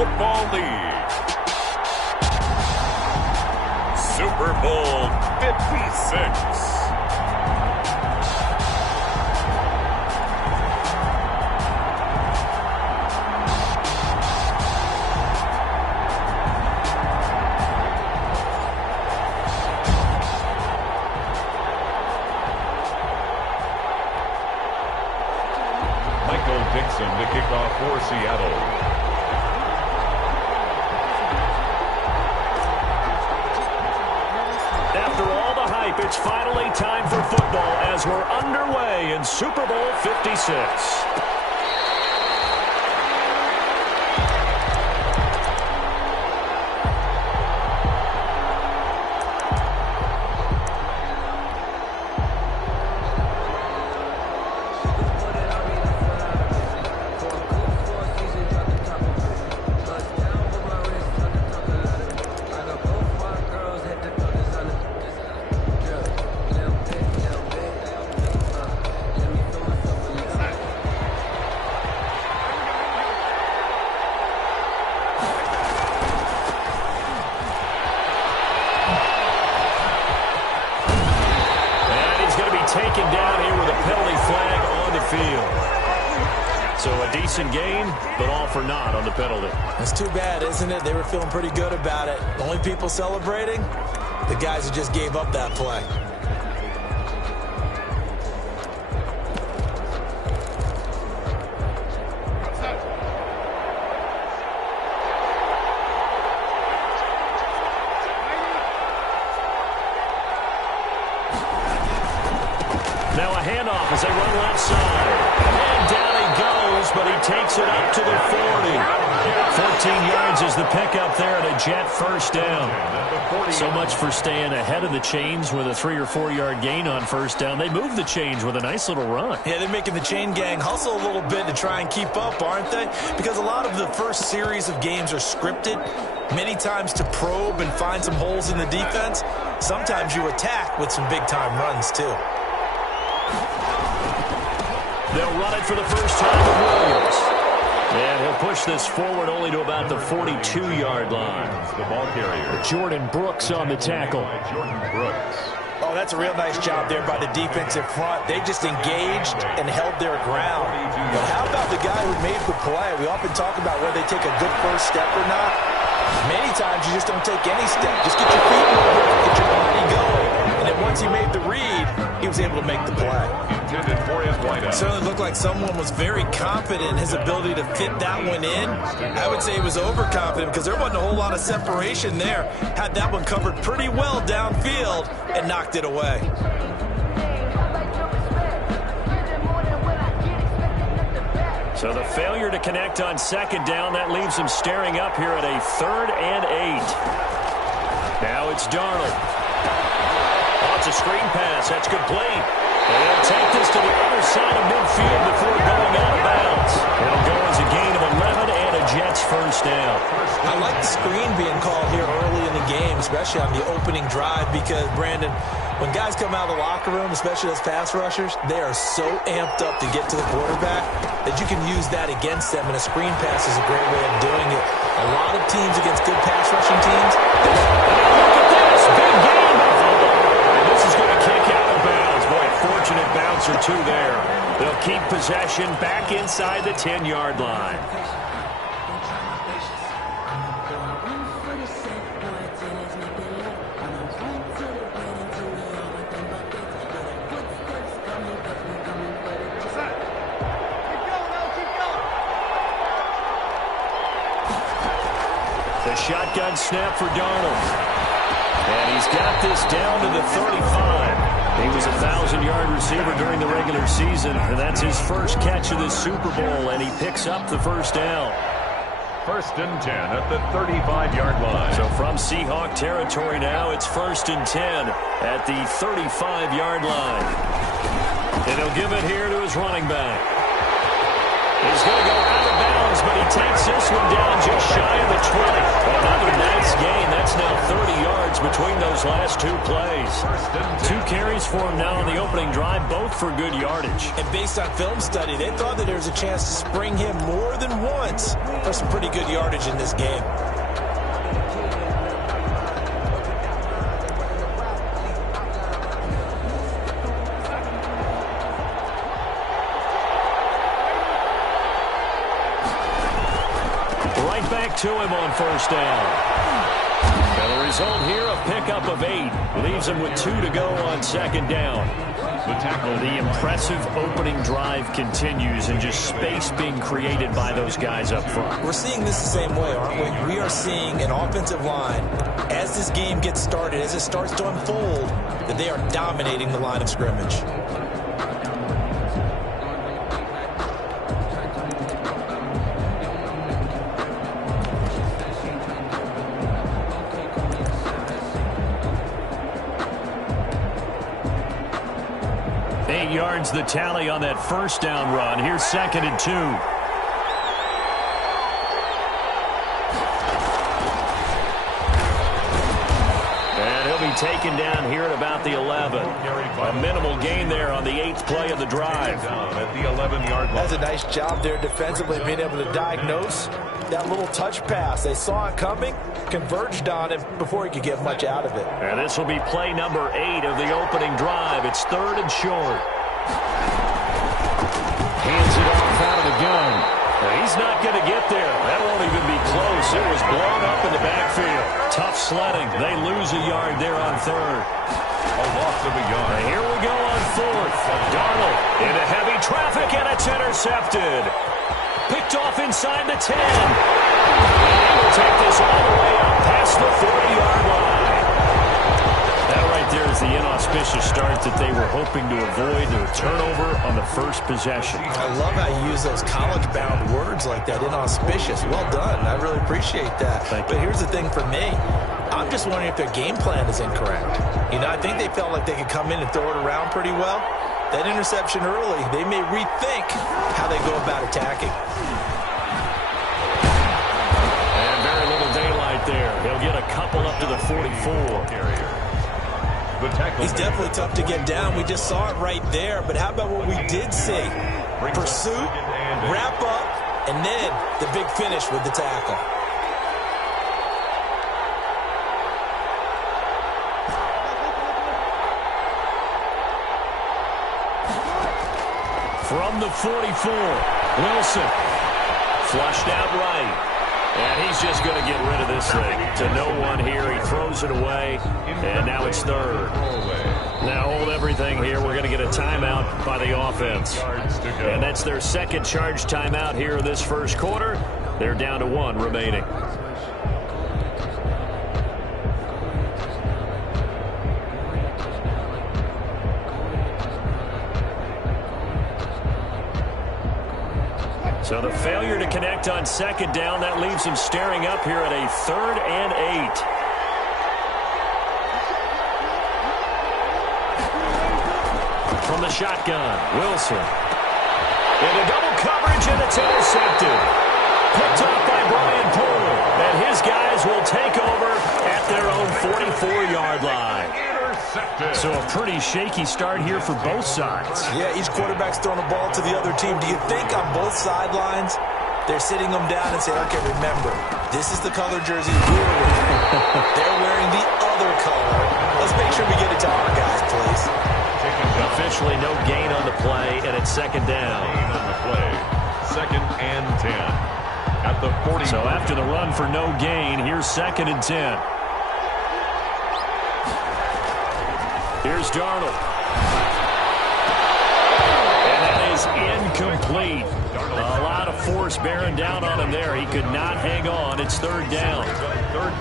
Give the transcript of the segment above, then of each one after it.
Football League. Super Bowl 56. Dixon to kick off for Seattle. After all the hype, it's finally time for football as we're underway in Super Bowl 56. Taken down here with a penalty flag on the field. So a decent gain, but all for naught on the penalty. That's too bad, isn't it? They were feeling pretty good about it. The only people celebrating, the guys who just gave up that play. Now a handoff as they run left side. And down he goes, but he takes it up to the 40. 14 yards is the pickup there and a Jet first down. So much for staying ahead of the chains with a 3 or 4 yard gain on first down. They move the chains with a nice little run. Yeah, they're making the chain gang hustle a little bit to try and keep up, aren't they? Because a lot of the first series of games are scripted, many times to probe and find some holes in the defense. Sometimes you attack with some big-time runs, too. They'll run it for the first time with Williams. And he'll push this forward only to about the 42-yard line. The ball carrier. Jordan Brooks on the tackle. Jordan Brooks. Oh, that's a real nice job there by the defensive front. They just engaged and held their ground. But how about the guy who made the play? We often talk about whether they take a good first step or not. Many times you just don't take any step. Just get your feet moving, get your body going. And then once he made the read, he was able to make the play. Intended for his wideout. It certainly looked like someone was very confident in his ability to fit that one in. I would say he was overconfident because there wasn't a whole lot of separation there. Had that one covered pretty well downfield and knocked it away. So the failure to connect on second down, that leaves him staring up here at a 3rd and 8. Now it's Darnold. Oh, it's a screen pass. That's complete. And they'll take this to the other side of midfield before going out of bounds. It'll go as a gain of 11 and a Jets first down. I like the screen being called here early in the game, especially on the opening drive, because, Brandon, when guys come out of the locker room, especially those pass rushers, they are so amped up to get to the quarterback that you can use that against them, and a screen pass is a great way of doing it. A lot of teams against good pass rushing teams. Look at this. Big game. This is going to kick out of bounds. Boy, fortunate bounce or two there. They'll keep possession back inside the 10-yard line. The shotgun snap for Darnold. And he's got this down to the 35. He was a 1,000-yard receiver during the regular season, and that's his first catch of this Super Bowl, and he picks up the first down. 1st and 10 at the 35-yard line. So from Seahawk territory now, it's 1st and 10 at the 35-yard line. And he'll give it here to his running back. He's going to go out of bounds, but he takes this one down just shy of the 20. Another nice gain. That's now 30 yards between those those last two plays. 2 carries for him now on the opening drive, both for good yardage. And based on film study, they thought that there was a chance to spring him more than once for some pretty good yardage in this game. Right back to him on first down. And the result here, a pickup of 8. Leaves him with 2 to go on second down. The impressive opening drive continues, and just space being created by those guys up front. We're seeing this the same way, aren't we? We are seeing an offensive line, as this game gets started, as it starts to unfold, that they are dominating the line of scrimmage. 8 yards the tally on that first down run. Here's 2nd and 2. And he'll be taken down here at about the 11. A minimal gain there on the 8th play of the drive. At the 11-yard line. That's a nice job there defensively, being able to diagnose that little touch pass. They saw it coming, converged on it before he could get much out of it. And this will be play number 8 of the opening drive. It's 3rd and short. Hands it off out of the gun. He's not going to get there. That won't even be close. It was blown up in the backfield. Tough sledding. They lose a yard there on 3rd. A loss of a yard. And here we go on 4th. Darnold into heavy traffic, and it's intercepted. Picked off inside the 10. And he'll take this all the way up past the 40-yard line. That right there is the inauspicious start that they were hoping to avoid. The turnover on the first possession. I love how you use those college-bound words like that, inauspicious. Well done. I really appreciate that. But here's the thing for me. I'm just wondering if their game plan is incorrect. You know, I think they felt like they could come in and throw it around pretty well. That interception early, they may rethink how they go about attacking. And very little daylight there. He'll get a couple up to the 44. He's definitely tough to get down. We just saw it right there. But how about what we did see? Pursuit, wrap up, and then the big finish with the tackle. From the 44, Wilson flushed out right. And he's just going to get rid of this thing. To no one here. He throws it away. And now it's 3rd. Now hold everything here. We're going to get a timeout by the offense. And that's their second charge timeout here in this first quarter. They're down to 1 remaining. So the failure to connect on second down, that leaves them staring up here at a 3rd and 8. From the shotgun, Wilson. Into double coverage, and it's intercepted. Picked off by Brian Poole. And his guys will take over at their own 44-yard line. So a pretty shaky start here for both sides. Yeah, each quarterback's throwing the ball to the other team. Do you think on both sidelines they're sitting them down and saying, okay, remember, this is the color jersey we're wearing. They're wearing the other color. Let's make sure we get it to our guys, please. Officially no gain on the play, and it's 2nd down. Gain on the play. 2nd and 10. At the 40. So after the run for no gain, here's 2nd and 10. Here's Darnold. And that is incomplete. A lot of force bearing down on him there. He could not hang on. It's 3rd down.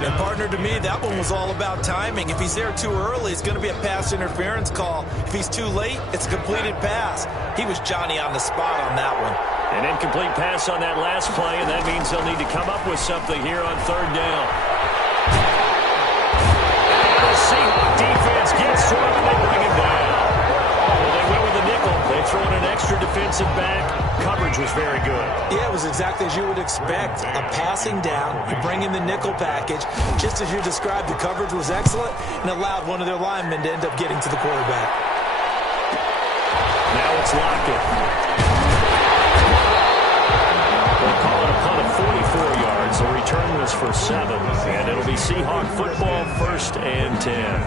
And partner, to me, that one was all about timing. If he's there too early, it's going to be a pass interference call. If he's too late, it's a completed pass. He was Johnny on the spot on that one. An incomplete pass on that last play, and that means they'll need to come up with something here on 3rd down. The Seahawk defense gets to him, and they bring him down. Well, they went with the nickel. They throw in an extra defensive defensive back, coverage was very good. Yeah, it was exactly as you would expect. A passing down, you bring in the nickel package. Just as you described, the coverage was excellent and allowed one of their linemen to end up getting to the quarterback. Now it's Lockett. They'll call it a punt of 44 yards. The return was for 7, and it'll be Seahawk football, 1st and 10.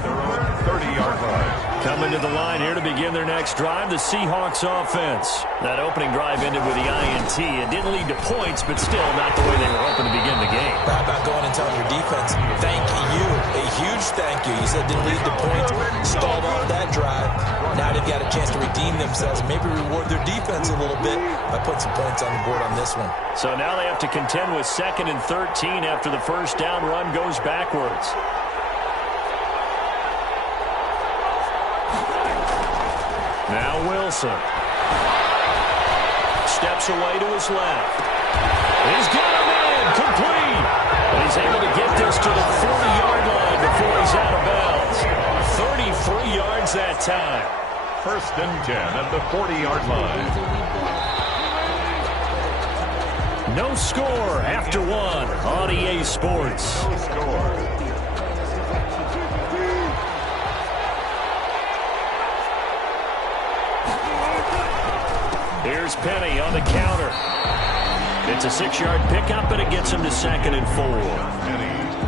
30-yard line. Coming to the line here to begin their next drive, the Seahawks offense. That opening drive ended with the INT. It didn't lead to points, but still not the way they were hoping to begin the game. How about going and telling your defense, thank you, a huge thank you. You said it didn't lead to points, stalled off that drive. Now they've got a chance to redeem themselves and maybe reward their defense a little bit by putting some points on the board on this one. So now they have to contend with 2nd and 13 after the first down run goes backwards. Now Wilson. Steps away to his left. He's got him in. Complete. And he's able to get this to the 40-yard line before he's out of bounds. 33 yards that time. 1st and 10 at the 40-yard line. No score after 1 on EA Sports. No score. Here's Penny on the counter. It's a 6-yard pickup, and it gets him to 2nd and 4.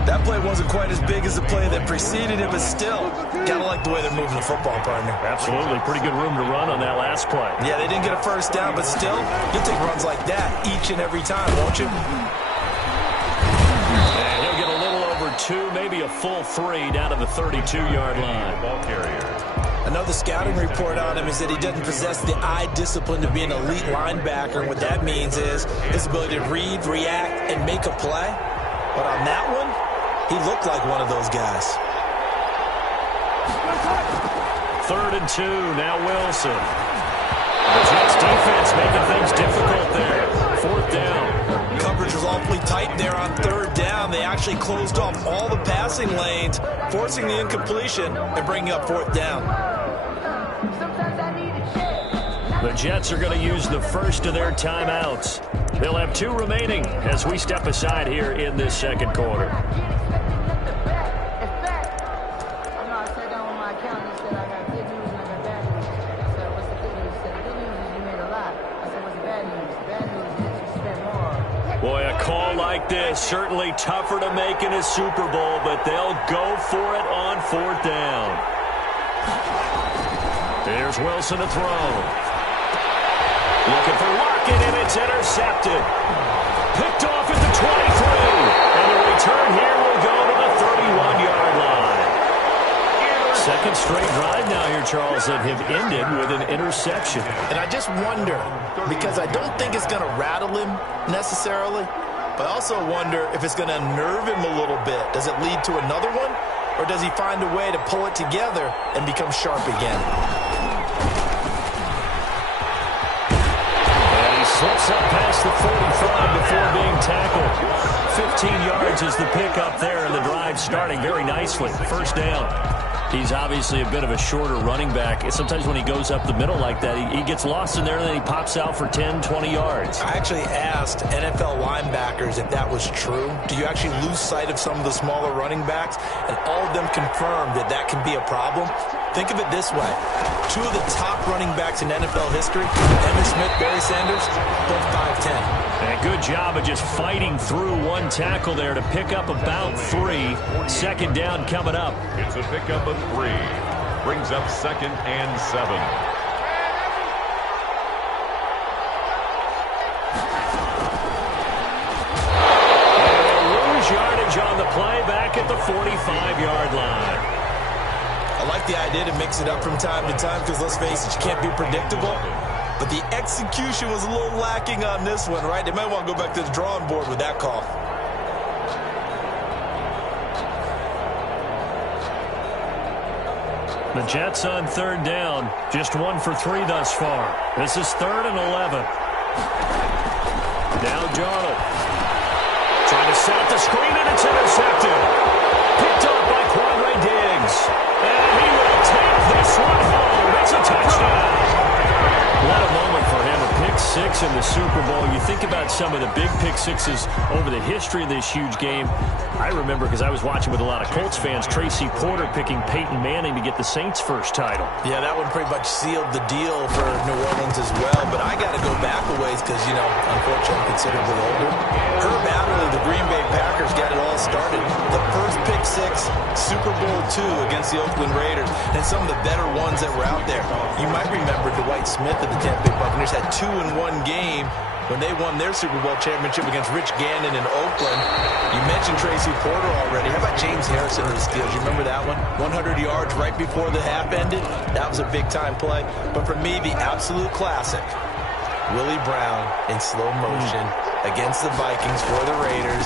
That play wasn't quite as big as the play that preceded it, but still, gotta like the way they're moving the football, partner. Absolutely. Pretty good room to run on that last play. Yeah, they didn't get a first down, but still, you'll take runs like that each and every time, won't you? And he'll get a little over 2, maybe a full 3 down to the 32-yard line. Ball carrier. Another scouting report on him is that he doesn't possess the eye discipline to be an elite linebacker. And what that means is his ability to read, react, and make a play. But on that one, he looked like one of those guys. 3rd and 2, now Wilson. The Jets defense making things difficult there. 4th down. Coverage was awfully tight there on 3rd down. They actually closed off all the passing lanes, forcing the incompletion and bringing up 4th down. The Jets are going to use the first of their timeouts. They'll have 2 remaining as we step aside here in this 2nd quarter. Boy, a call like this, certainly tougher to make in a Super Bowl, but they'll go for it on 4th down. Here's Wilson to throw. Looking for Lockett, and it's intercepted. Picked off at the 23. And the return here will go to the 31-yard line. 2nd straight drive now here, Charles, that have ended with an interception. And I just wonder, because I don't think it's going to rattle him necessarily, but I also wonder if it's going to unnerve him a little bit. Does it lead to another one, or does he find a way to pull it together and become sharp again? And he slips up past the 45 before being tackled. 15 yards is the pickup there, and the drive starting very nicely. 1st down. He's obviously a bit of a shorter running back. Sometimes when he goes up the middle like that, he gets lost in there, and then he pops out for 10, 20 yards. I actually asked NFL linebackers if that was true. Do you actually lose sight of some of the smaller running backs? And all of them confirmed that that can be a problem. Think of it this way. 2 of the top running backs in NFL history, Emmitt Smith, Barry Sanders, both 5'10". And good job of just fighting through one tackle there to pick up about 3. 2nd down coming up. It's a pickup of 3. Brings up 2nd and 7. Yardage on the play back at the 45-yard line. I like the idea to mix it up from time to time because, let's face it, you can't be predictable. But the execution was a little lacking on this one, right? They might want to go back to the drawing board with that call. The Jets on 3rd down. Just 1 for 3 thus far. This is 3rd and 11. Now Darnold. Trying to set up the screen, and it's intercepted. Picked up by Quandre Diggs. And he will take this one home. It's a touchdown. What a moment for him at six in the Super Bowl. You think about some of the big pick sixes over the history of this huge game. I remember, because I was watching with a lot of Colts fans, Tracy Porter picking Peyton Manning to get the Saints' first title. Yeah, that one pretty much sealed the deal for New Orleans as well. But I got to go back a ways because, you know, unfortunately I'm considerably older. Herb Adderley, the Green Bay Packers, got it all started. The first pick six, Super Bowl II against the Oakland Raiders, and some of the better ones that were out there. You might remember Dwight Smith of the Tampa Bay Buccaneers had 2 in one game when they won their Super Bowl championship against Rich Gannon in Oakland. You mentioned Tracy Porter already. How about James Harrison of the Steelers? You remember that one? 100 yards right before the half ended. That was a big-time play. But for me, the absolute classic, Willie Brown in slow motion against the Vikings for the Raiders.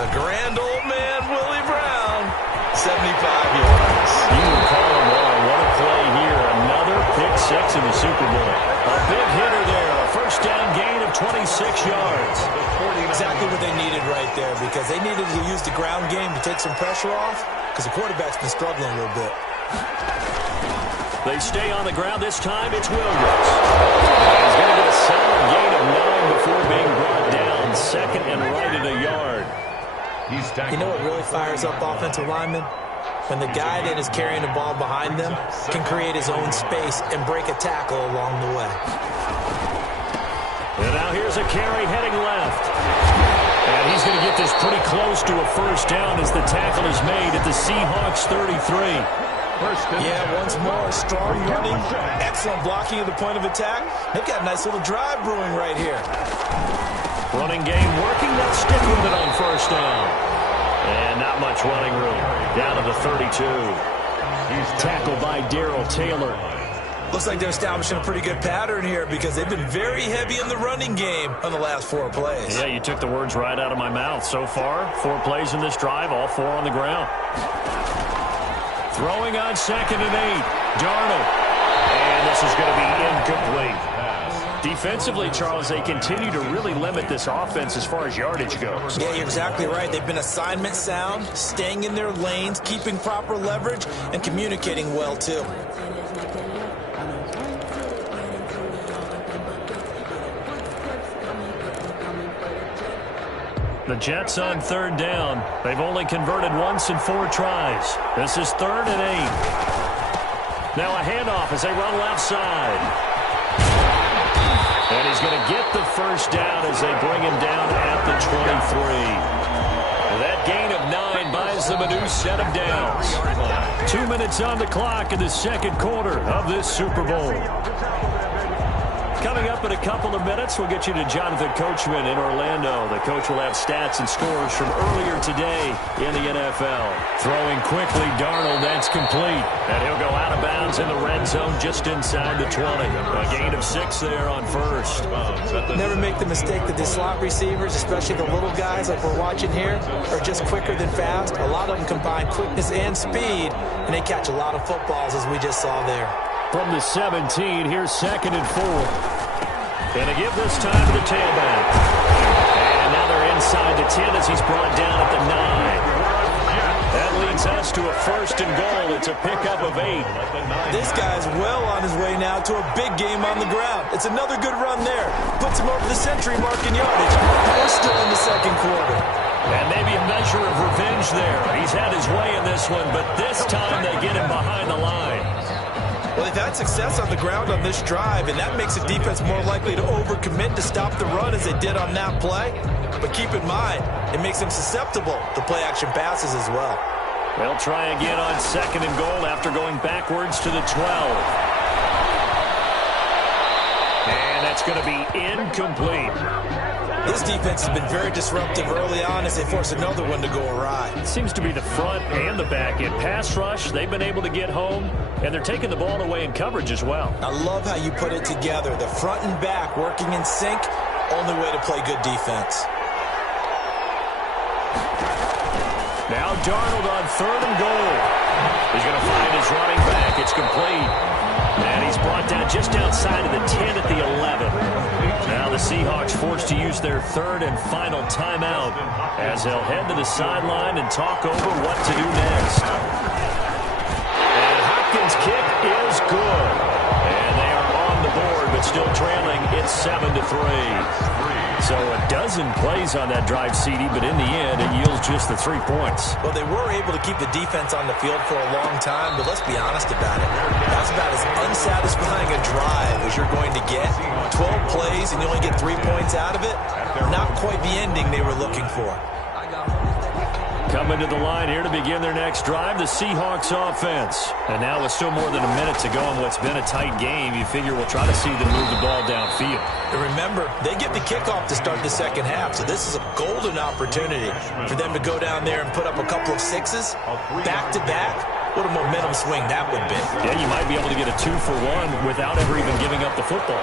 The grand old man, Willie Brown, 75 yards. You would call him on. What a play here. Another pick six in the Super Bowl. A big hitter there. A first down gain of 26 yards. Exactly what they needed right there, because they needed to use the ground game to take some pressure off, because the quarterback's been struggling a little bit. They stay on the ground. This time it's Williams. He's going to get a solid gain of 9 before being brought down. Second and right at a yard. You know what really fires up offensive linemen? When the guy that is carrying the ball behind them can create his own space and break a tackle along the way. And now here's a carry heading left. And he's going to get this pretty close to a first down as the tackle is made at the Seahawks 33. Yeah, once more, strong running, excellent blocking at the point of attack. They've got a nice little drive brewing right here. Running game working. They'll stick with it on first down. And not much running room. Down to the 32. He's tackled by Darrell Taylor. Looks like they're establishing a pretty good pattern here, because they've been very heavy in the running game on the last 4 plays. Yeah, you took the words right out of my mouth. So far, 4 plays in this drive, all 4 on the ground. Throwing on second and 8. Darnold. And this is going to be incomplete. Defensively, Charles, they continue to really limit this offense as far as yardage goes. Yeah, you're exactly right. They've been assignment sound, staying in their lanes, keeping proper leverage, and communicating well, too. The Jets on third down. They've only converted once in 4 tries. This is 3rd and 8. Now a handoff as they run left side. And he's going to get the first down as they bring him down at the 23. That gain of 9 buys them a new set of downs. 2 minutes on the clock in the second quarter of this Super Bowl. Coming up in a couple of minutes, we'll get you to Jonathan Coachman in Orlando. The coach will have stats and scores from earlier today in the NFL. Throwing quickly, Darnold, that's complete. And he'll go out of bounds in the red zone just inside the 20. A gain of 6 there on first. Never make the mistake that the slot receivers, especially the little guys like we're watching here, are just quicker than fast. A lot of them combine quickness and speed, and they catch a lot of footballs, as we just saw there. From the 17, here's 2nd and 4. Going to give this time to the tailback. And now they're inside the 10 as he's brought down at the 9. That leads us to a 1st and goal. It's a pickup of 8. This guy's well on his way now to a big game on the ground. It's another good run there. Puts him over the century mark in yardage. We're still in the second quarter. And maybe a measure of revenge there. He's had his way in this one, but this time they get him behind the line. Well, they've had success on the ground on this drive, and that makes the defense more likely to overcommit to stop the run as they did on that play. But keep in mind, it makes them susceptible to play-action passes as well. They'll try again on 2nd and goal after going backwards to the 12. And that's going to be incomplete. This defense has been very disruptive early on as they force another one to go awry. It seems to be the front and the back end. Pass rush, they've been able to get home, and they're taking the ball away in coverage as well. I love how you put it together. The front and back working in sync, only way to play good defense. Now Darnold on 3rd and goal. He's going to find his running back. It's complete. And he's brought down just outside of the 10 at the 11. Now the Seahawks forced to use their 3rd and final timeout as they'll head to the sideline and talk over what to do next. And Hopkins' kick is good. And they are on the board, but still trailing. It's 7-3. So a dozen plays on that drive, CD, but in the end, it yields just the 3 points. Well, they were able to keep the defense on the field for a long time, but let's be honest about it. That's about as unsatisfying a drive as you're going to get. 12 plays and you only get 3 points out of it. Not quite the ending they were looking for. Coming to the line here to begin their next drive, the Seahawks offense. And now with still more than a minute to go in what's been a tight game, you figure we'll try to see them move the ball downfield. And remember, they get the kickoff to start the second half, so this is a golden opportunity for them to go down there and put up a couple of sixes back-to-back. What a momentum swing that would be. Yeah, you might be able to get a 2-for-1 without ever even giving up the football.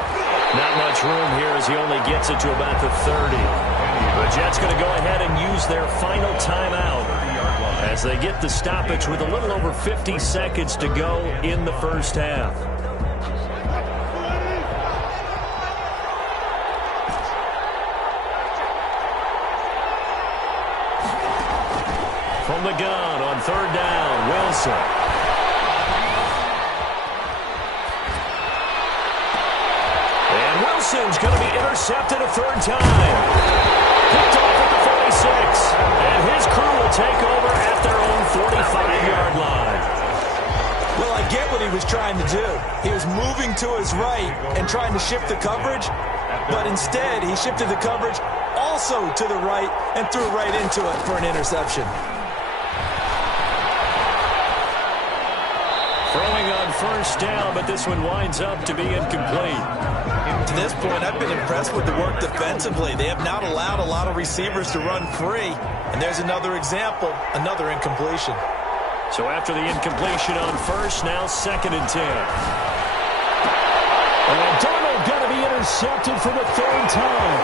Not much room here as he only gets it to about the 30. The Jets going to go ahead and use their final timeout as they get the stoppage with a little over 50 seconds to go in the first half. From the gun on third down, Wilson. And Wilson's going to be intercepted a third time. Picked off at the 46. And his crew will take over at their own 45-yard line. Well, I get what he was trying to do. He was moving to his right and trying to shift the coverage, but instead he shifted the coverage also to the right and threw right into it for an interception. Throwing on first down, but this one winds up to be incomplete. To this point, I've been impressed with the work defensively. They have not allowed a lot of receivers to run free. And there's another example, another incompletion. So after the incompletion on first, now 2nd and 10. And Darnold going to be intercepted for the third time.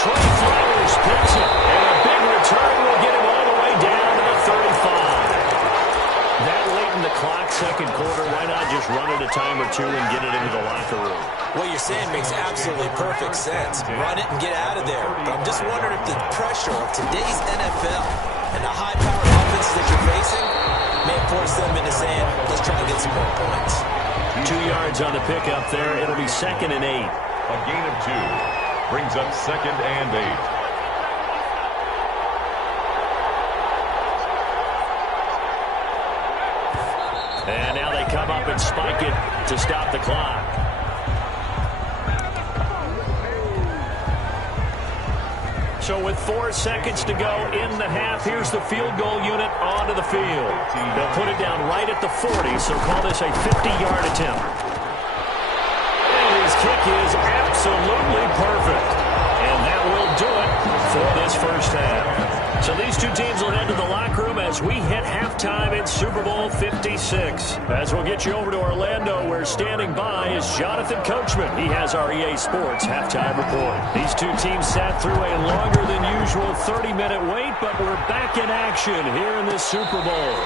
Trey Flowers picks it, and a big return will get him all the way down to the 35. That late in the clock, second quarter, why not just run it a time or two and get it into the locker room? What you're saying makes absolutely perfect sense. Run it and get out of there. But I'm just wondering if the pressure of today's NFL and the high-powered offenses that you're facing may force them into saying, let's try to get some more points. 2 yards on the pickup there. It'll be 2nd and 8. A gain of 2 brings up 2nd and 8. And now they come up and spike it to stop the clock. So with 4 seconds to go in the half, here's the field goal unit onto the field. They'll put it down right at the 40, so call this a 50-yard attempt. And his kick is absolutely perfect. And that will do it for this first half. So these two teams will head to the locker room as we hit halftime in Super Bowl 56. As we'll get you over to Orlando, where standing by is Jonathan Coachman. He has our EA Sports halftime report. These two teams sat through a longer than usual 30-minute wait, but we're back in action here in this Super Bowl.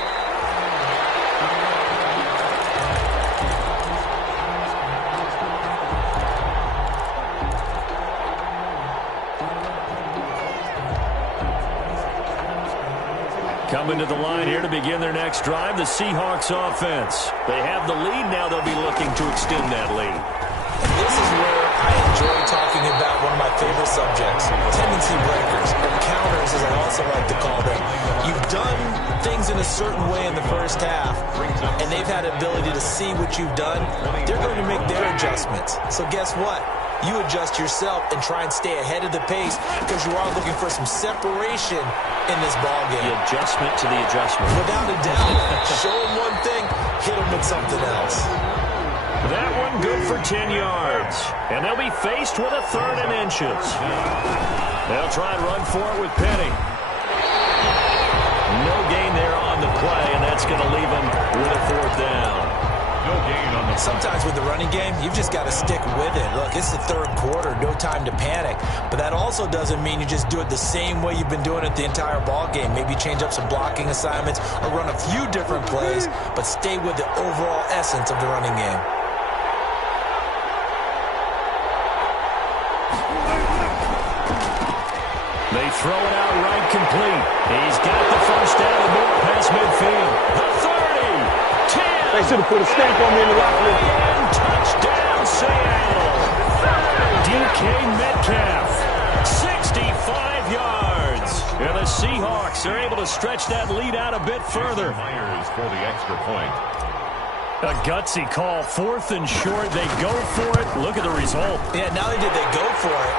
Coming to the line here to begin their next drive, the Seahawks offense. They have the lead. Now they'll be looking to extend that lead. And this is where I enjoy talking about one of my favorite subjects, tendency breakers, or counters as I also like to call them. You've done things in a certain way in the first half, and they've had the ability to see what you've done. They're going to make their adjustments. So guess what? You adjust yourself and try and stay ahead of the pace because you are looking for some separation in this ballgame. The adjustment to the adjustment. Without a doubt. Show them one thing, hit them with something else. That one good for 10 yards. And they'll be faced with a 3rd and inches. They'll try and run for it with Penny. No gain there on the play, and that's going to leave them with a 4th down. No gain on the. Sometimes with the running game, you've just got to stick with it. Look, it's the 3rd quarter, no time to panic. But that also doesn't mean you just do it the same way you've been doing it the entire ball game. Maybe change up some blocking assignments or run a few different plays, but stay with the overall essence of the running game. They throw it out right complete. He's got the first down and more past midfield. The 30, 10. They should have put a stamp on me in the locker room. And touchdown, Seattle. DK Metcalf, 65 yards. And the Seahawks are able to stretch that lead out a bit further. Myers for the extra point. A gutsy call, 4th and short. They go for it. Look at the result. Yeah, not only did they go for it,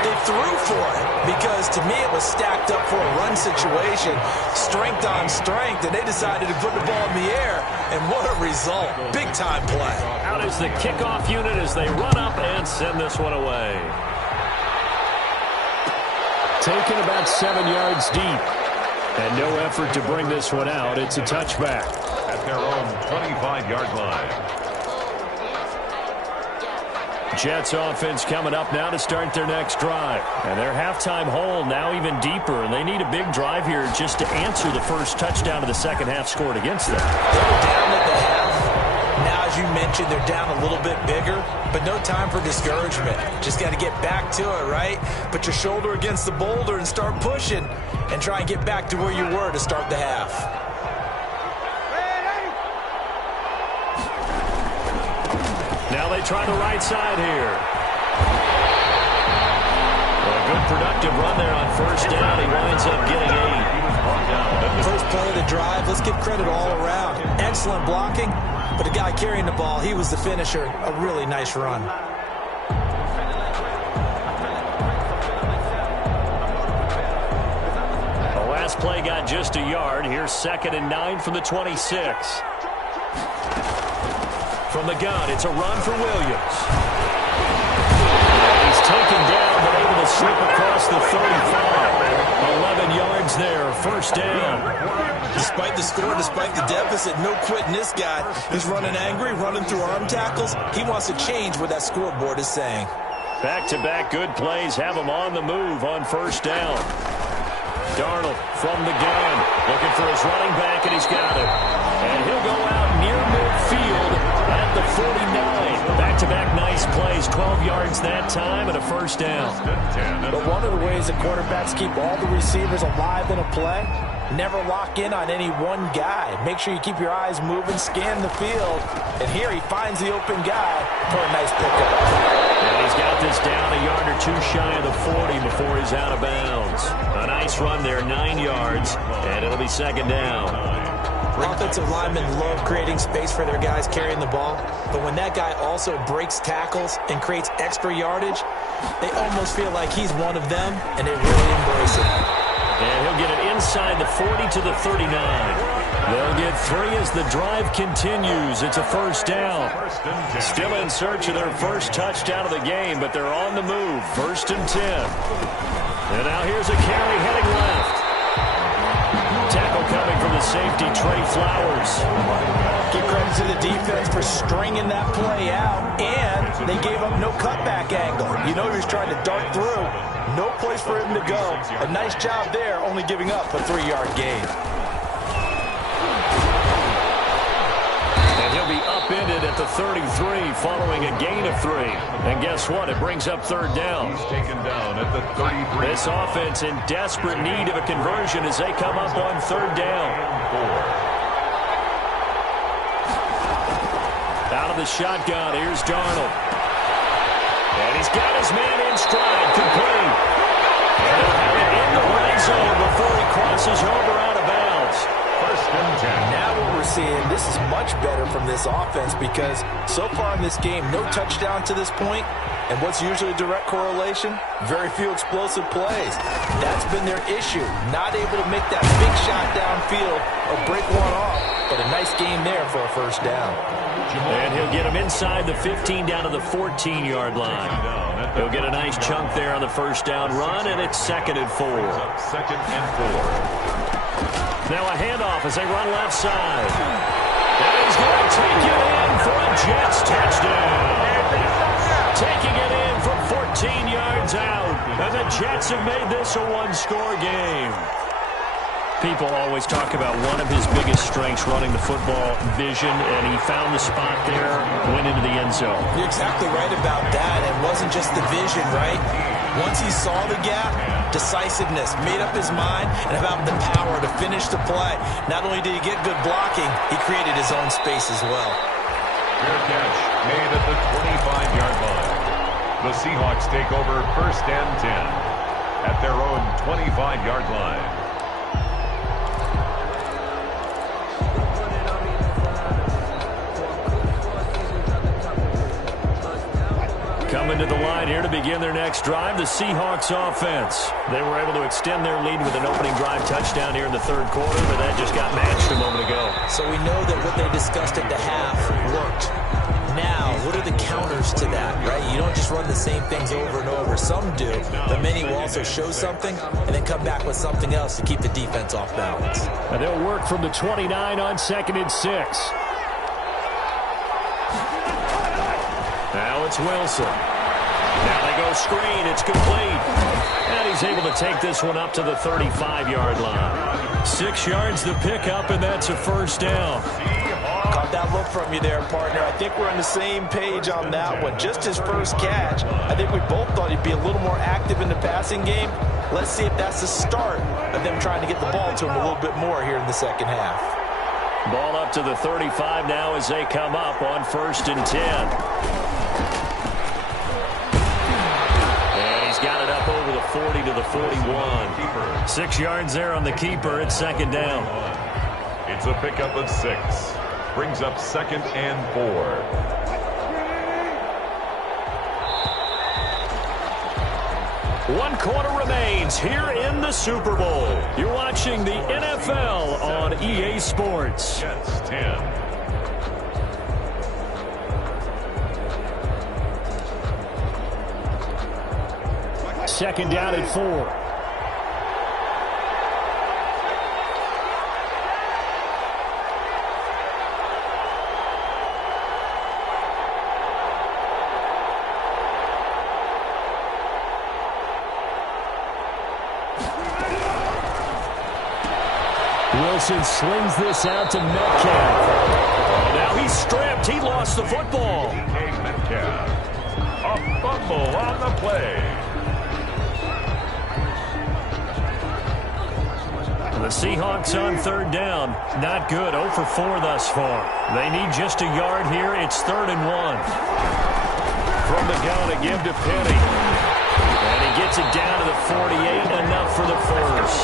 they threw for it. Because to me, it was stacked up for a run situation, strength on strength, and they decided to put the ball in the air. And what a result. Big-time play. Out is the kickoff unit as they run up and send this one away. Taken about 7 yards deep. And no effort to bring this one out. It's a touchback. At their own 25-yard line. Jets offense coming up now to start their next drive. And their halftime hole now even deeper. And they need a big drive here just to answer the first touchdown of the second half scored against them. They're down at the half. Now, as you mentioned, they're down a little bit bigger, but no time for discouragement. Just got to get back to it, right? Put your shoulder against the boulder and start pushing and try and get back to where you were to start the half. Now they try the right side here. Well, a good productive run there on first down. He winds up getting 8. First play of the drive, let's give credit all around. Excellent blocking, but the guy carrying the ball, he was the finisher. A really nice run. The last play got just a yard. Here's 2nd and 9 from the 26. From the gun, it's a run for Williams. He's taken down, but able to slip across the 35. 11 yards there, first down. Despite the score, despite the deficit, no quitting this guy. He's running angry, running through arm tackles. He wants to change what that scoreboard is saying. Back-to-back good plays have him on the move on first down. Darnold from the gun, looking for his running back, and he's got it. And he'll go out near midfield at the 49. Back-to-back nice plays, 12 yards that time and a first down. But one of the ways that quarterbacks keep all the receivers alive in a play, never lock in on any one guy. Make sure you keep your eyes moving, scan the field. And here he finds the open guy for a nice pickup. And he's got this down a yard or two shy of the 40 before he's out of bounds. A nice run there, 9 yards, and it'll be second down. Offensive linemen love creating space for their guys carrying the ball, but when that guy also breaks tackles and creates extra yardage, they almost feel like he's one of them, and they really embrace it. And he'll get it inside the 40 to the 39. They'll get 3 as the drive continues. It's a first down. Still in search of their first touchdown of the game, but they're on the move. 1st and 10. And now here's a carry heading left. Tackle coming from the safety, Trey Flowers. Give credit to the defense for stringing that play out, and they gave up no cutback angle. You know he was trying to dart through. No place for him to go. A nice job there, only giving up a 3-yard gain. And he'll be upended at the 33 following a gain of 3. And guess what? It brings up third down. He's taken down at the 33. This offense in desperate need of a conversion as they come up on third down. Out of the shotgun, here's Darnold. And he's got his man in stride, complete. And he'll have it in the red zone before he crosses over out of bounds. 1st and 10. Now what we're seeing, this is much better from this offense because so far in this game, no touchdown to this point. And what's usually a direct correlation? Very few explosive plays. That's been their issue. Not able to make that big shot downfield or break one off. But a nice game there for a first down. And he'll get him inside the 15 down to the 14-yard line. He'll get a nice chunk there on the first down run, and it's 2nd and 4. 2nd and 4. Now a handoff as they run left side. And he's going to take it in for a Jets touchdown. Taking it in from 14 yards out. And the Jets have made this a one-score game. People always talk about one of his biggest strengths running the football, vision, and he found the spot there, went into the end zone. You're exactly right about that. It wasn't just the vision, right? Once he saw the gap, decisiveness, made up his mind, and about the power to finish the play. Not only did he get good blocking, he created his own space as well. Fair catch made at the 25-yard line. The Seahawks take over 1st and 10 at their own 25-yard line. Coming to the line here to begin their next drive, the Seahawks offense. They were able to extend their lead with an opening drive touchdown here in the third quarter, but that just got matched a moment ago. So we know that what they discussed at the half worked. Now, what are the counters to that, right? You don't just run the same things over and over. Some do, but many will also show something and then come back with something else to keep the defense off balance. And they'll work from the 29 on 2nd and 6. Now it's Wilson. Now they go screen. It's complete. And he's able to take this one up to the 35-yard line. 6 yards the pickup, and that's a first down. Caught that look from you there, partner. I think we're on the same page on that one. Just his first catch, I think we both thought he'd be a little more active in the passing game. Let's see if that's the start of them trying to get the ball to him a little bit more here in the second half. Ball up to the 35 now as they come up on 1st and 10. Got it up over the 40 to the 41. 6 yards there on the keeper. It's 2nd down. It's a pickup of 6. Brings up 2nd and 4. 1 quarter remains here in the Super Bowl. You're watching the NFL on EA Sports. Jets 10. 2nd down and 4. Wilson slings this out to Metcalf. Now he's stripped. He lost the football. Metcalf. A fumble on the play. The Seahawks on 3rd down. Not good. 0 for 4 thus far. They need just a yard here. It's 3rd and 1. From the gun to give to Penny. And he gets it down to the 48. Enough for the first.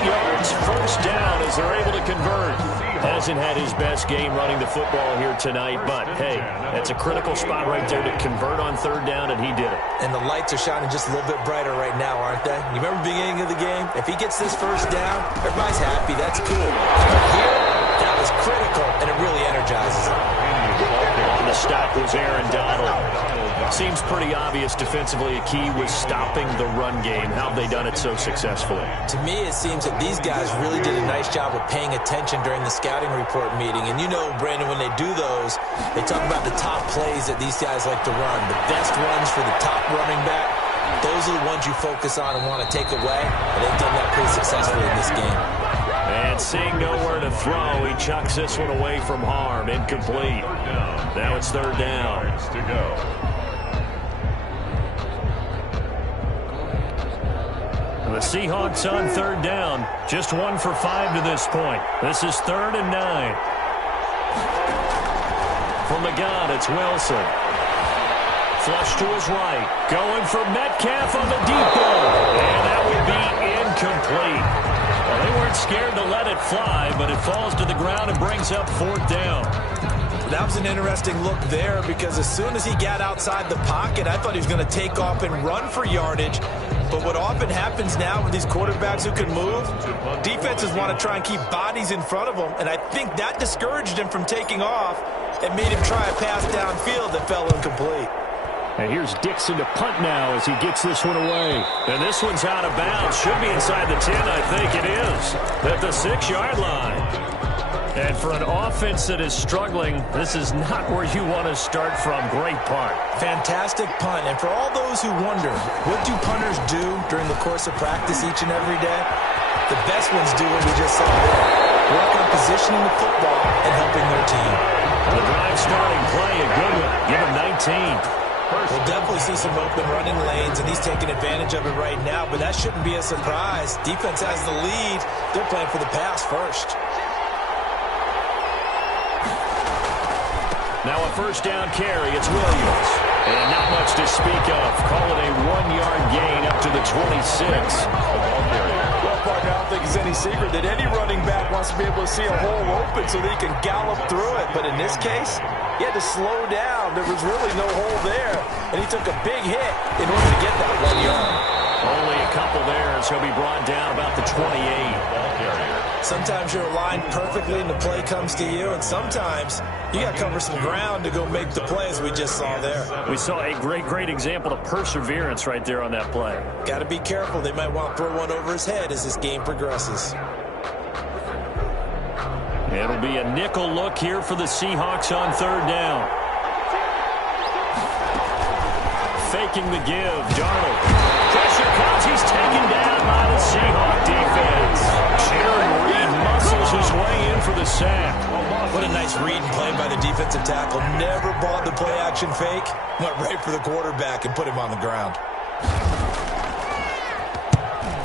8 yards, first down as they're able to convert. Hasn't had his best game running the football here tonight, but hey, that's a critical spot right there to convert on 3rd down, and he did it. And the lights are shining just a little bit brighter right now, aren't they? You remember the beginning of the game? If he gets this first down, everybody's happy. That's cool. But here, that was critical, and it really energizes him. On the stop was Aaron Donald. Seems pretty obvious defensively a key was stopping the run game. How have they done it so successfully? To me, it seems that these guys really did a nice job of paying attention during the scouting report meeting. And you know, Brandon, when they do those, they talk about the top plays that these guys like to run. The best runs for the top running back. Those are the ones you focus on and want to take away. And they've done that pretty successfully in this game. And seeing nowhere to throw, he chucks this one away from harm. Incomplete. Now it's 3rd down. To go. The Seahawks on 3rd down. Just 1 for 5 to this point. This is 3rd and 9. From the gun, it's Wilson. Flush to his right. Going for Metcalf on the deep ball. And that would be incomplete. Well, they weren't scared to let it fly, but it falls to the ground and brings up 4th down. That was an interesting look there because as soon as he got outside the pocket, I thought he was going to take off and run for yardage. But what often happens now with these quarterbacks who can move, defenses want to try and keep bodies in front of them, and I think that discouraged him from taking off and made him try a pass downfield that fell incomplete. And here's Dixon to punt now as he gets this one away. And this one's out of bounds. Should be inside the 10, I think it is. At the 6-yard line. And for an offense that is struggling, this is not where you want to start from. Great punt. Fantastic punt. And for all those who wonder, what do punters do during the course of practice each and every day? The best ones do what we just saw there. Work on positioning the football and helping their team. The drive starting play, a good one. Give him 19. We'll definitely see some open running lanes, and he's taking advantage of it right now, but that shouldn't be a surprise. Defense has the lead. They're playing for the pass first. Now a first down carry. It's Williams. And not much to speak of. Call it a 1-yard gain up to the 26. Well, partner, I don't think it's any secret that any running back wants to be able to see a hole open so that he can gallop through it. But in this case, he had to slow down. There was really no hole there, and he took a big hit in order to get that 1 yard. Only a couple there as he'll be brought down about the 28. Sometimes you're aligned perfectly and the play comes to you, and sometimes you got to cover some ground to go make the play, as we just saw there. We saw a great example of perseverance right there on that play. Got to be careful. They might want to throw one over his head as this game progresses. It'll be a nickel look here for the Seahawks on 3rd down. Faking the give, Darnold. Pressure comes. He's taken down by the Seahawk defense. Jaron Reed muscles his way in for the sack. What a nice read and play by the defensive tackle. Never bought the play-action fake. Went right for the quarterback and put him on the ground.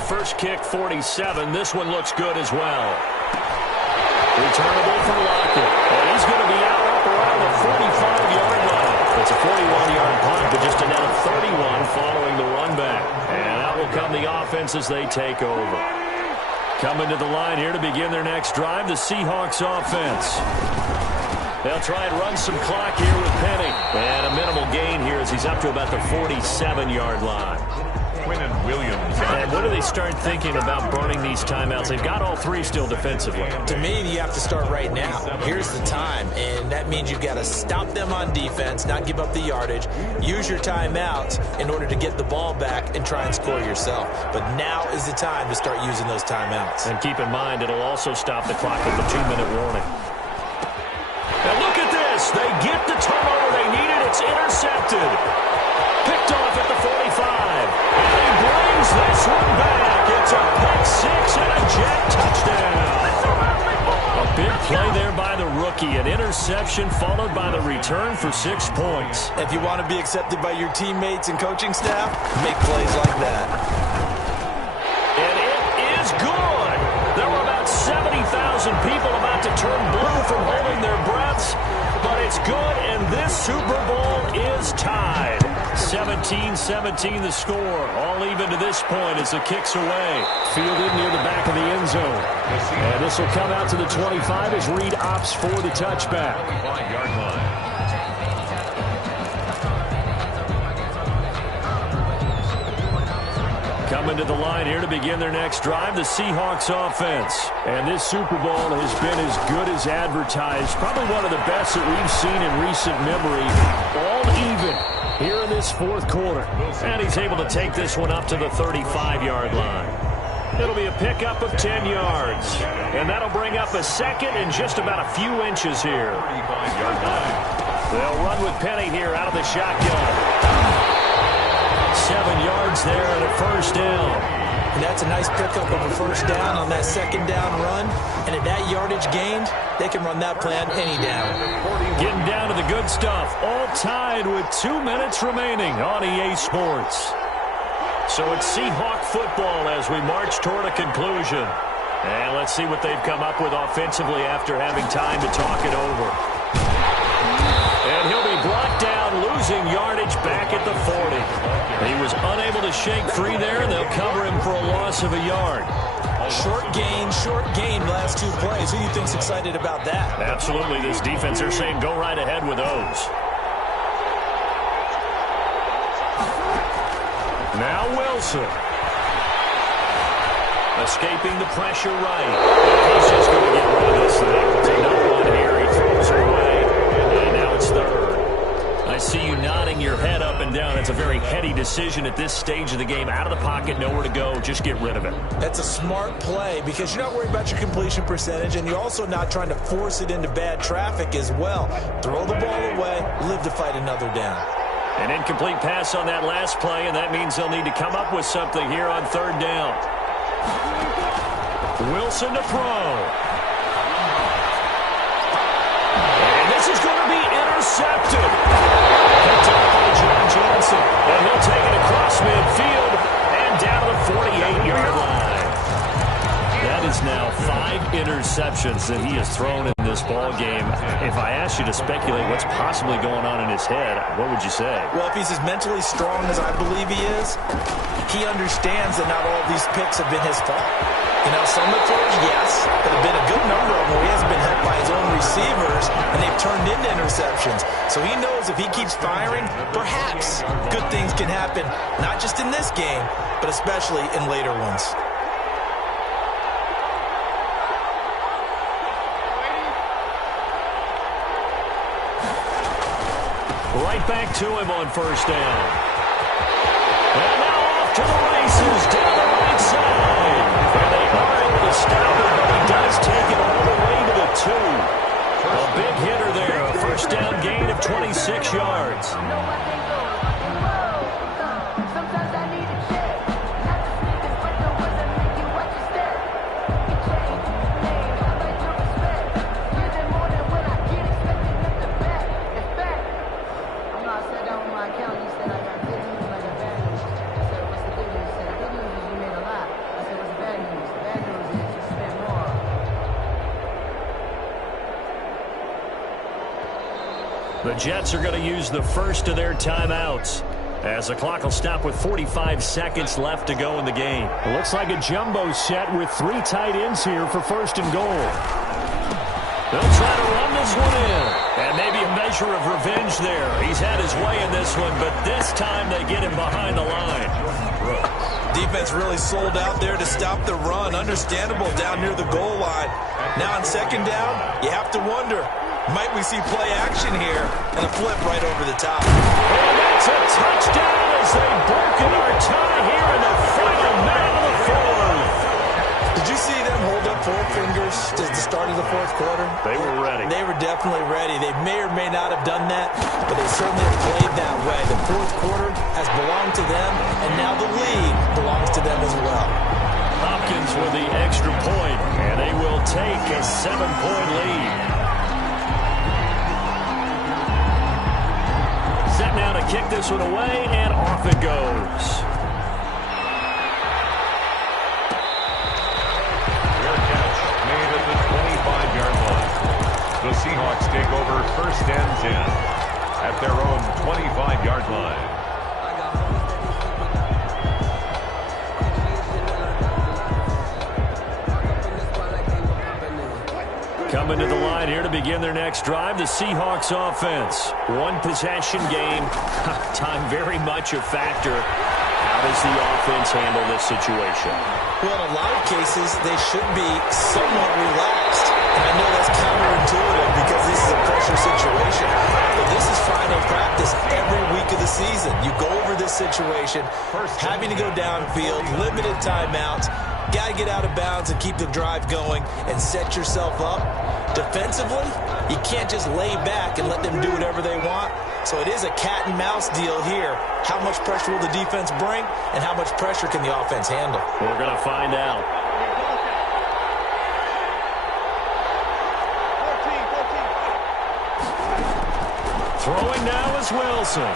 First kick, 47. This one looks good as well. Returnable for Lockett. And he's going to be out up around the 45-yard line. It's a 41-yard punt, but just a net of 31 following the run back. And out will come the offense as they take over. Coming to the line here to begin their next drive, the Seahawks offense. They'll try and run some clock here with Penny. And a minimal gain here as he's up to about the 47-yard line. And when do they start thinking about burning these timeouts? They've got all three still defensively. To me, you have to start right now. Here's the time, and that means you've got to stop them on defense, not give up the yardage, use your timeouts in order to get the ball back and try and score yourself. But now is the time to start using those timeouts. And keep in mind, it'll also stop the clock with the 2-minute warning. And look at this. They get the turnover they needed. It's intercepted. Picked off at the 45. And he brings this one back. It's a pick 6 and a jet touchdown. A big play there by the rookie. An interception followed by the return for 6 points. If you want to be accepted by your teammates and coaching staff, make plays like that. And it is good. There were about 70,000 people about to turn blue from holding their breaths. But it's good, and this Super Bowl is tied. 17-17 the score. All even to this point as the kick's away. Fielded near the back of the end zone. And this will come out to the 25 as Reed opts for the touchback. 5-yard line. Coming to the line here to begin their next drive, the Seahawks offense. And this Super Bowl has been as good as advertised. Probably one of the best that we've seen in recent memory. All even here in this 4th quarter. And he's able to take this one up to the 35-yard line. It'll be a pickup of 10 yards. And that'll bring up a second and just about a few inches here. 35-yard line. They'll run with Penny here out of the shotgun. 7 yards there and a first down. And that's a nice pickup of a first down on that 2nd down run. And at that yardage gained, they can run that play on any down. Getting down to the good stuff. All tied with 2 minutes remaining on EA Sports. So it's Seahawk football as we march toward a conclusion. And let's see what they've come up with offensively after having time to talk it over. And he'll be brought down, losing yardage back at the 40. He was unable to shake free there, and they'll cover him for a loss of a yard. Short gain, last 2 plays. Who do you think's excited about that? Absolutely. This defense, they're saying go right ahead with those. Now Wilson. Escaping the pressure right. He's just going to get rid of this thing. It's another one here. He throws it away. And now it's 3rd. I see you nodding your head up and down. It's a very heady decision at this stage of the game. Out of the pocket, nowhere to go. Just get rid of it. That's a smart play because you're not worried about your completion percentage, and you're also not trying to force it into bad traffic as well. Throw the ball away, live to fight another down. An incomplete pass on that last play, and that means they'll need to come up with something here on 3rd down. Wilson to throw. And this is going to be intercepted. Picked up by John Johnson. And he'll take it across midfield and down to the 48-yard line. That is now 5 5 interceptions that he has thrown in this ball game. If I asked you to speculate what's possibly going on in his head, what would you say? Well, if he's as mentally strong as I believe he is, he understands that not all of these picks have been his fault. You know, some of the throws, yes, but have been a good number of them where he hasn't been helped by his own receivers, and they've turned into interceptions. So he knows if he keeps firing, perhaps good things can happen, not just in this game, but especially in later ones. Right back to him on first down. And now off to the races down the right side. And they are able to stop him, but he does take it all the way to the 2. A big hitter there. A first down gain of 26 yards. The Jets are going to use the first of their timeouts as the clock will stop with 45 seconds left to go in the game. It looks like a jumbo set with 3 tight ends here for first and goal. They'll try to run this one in. And maybe a measure of revenge there. He's had his way in this one, but this time they get him behind the line. Defense really sold out there to stop the run. Understandable down near the goal line. Now on second down, you have to wonder, might we see play action here and a flip right over the top? And that's a touchdown as they've broken our tie here in the final minute of the 4th. Did you see them hold up 4 fingers at the start of the 4th quarter? They were ready. They were definitely ready. They may or may not have done that, but they certainly have played that way. The 4th quarter has belonged to them, and now the lead belongs to them as well. Hopkins with the extra point, and they will take a 7-point lead. Set now to kick this one away, and off it goes. Fair catch made at the 25-yard line. The Seahawks take over first and 10 at their own 25-yard line. Coming to the line here to begin their next drive, the Seahawks offense. 1 possession game. Time very much a factor. How does the offense handle this situation? Well, in a lot of cases, they should be somewhat relaxed. And I know that's counterintuitive because this is a pressure situation. But this is Friday practice every week of the season. You go over this situation, having to go downfield, limited timeouts. Got to get out of bounds and keep the drive going and set yourself up. Defensively, you can't just lay back and let them do whatever they want. So it is a cat and mouse deal here. How much pressure will the defense bring, and how much pressure can the offense handle? We're going to find out. Throwing now is Wilson.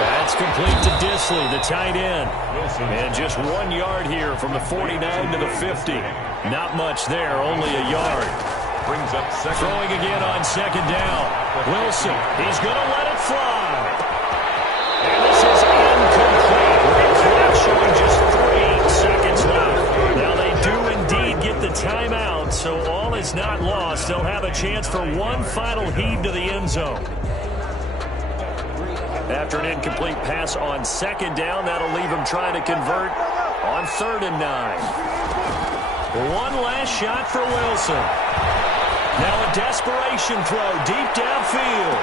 That's complete to Disley, the tight end. And just 1 yard here from the 49 to the 50. Not much there, only a yard. Brings up second. Throwing again on second down. Wilson, he's going to let it fly. And this is incomplete. Clock showing just 3 seconds left. Now they do indeed get the timeout, so all is not lost. They'll have a chance for one final heave to the end zone. After an incomplete pass on second down, that'll leave him trying to convert on 3rd and 9. One last shot for Wilson. Now a desperation throw deep downfield.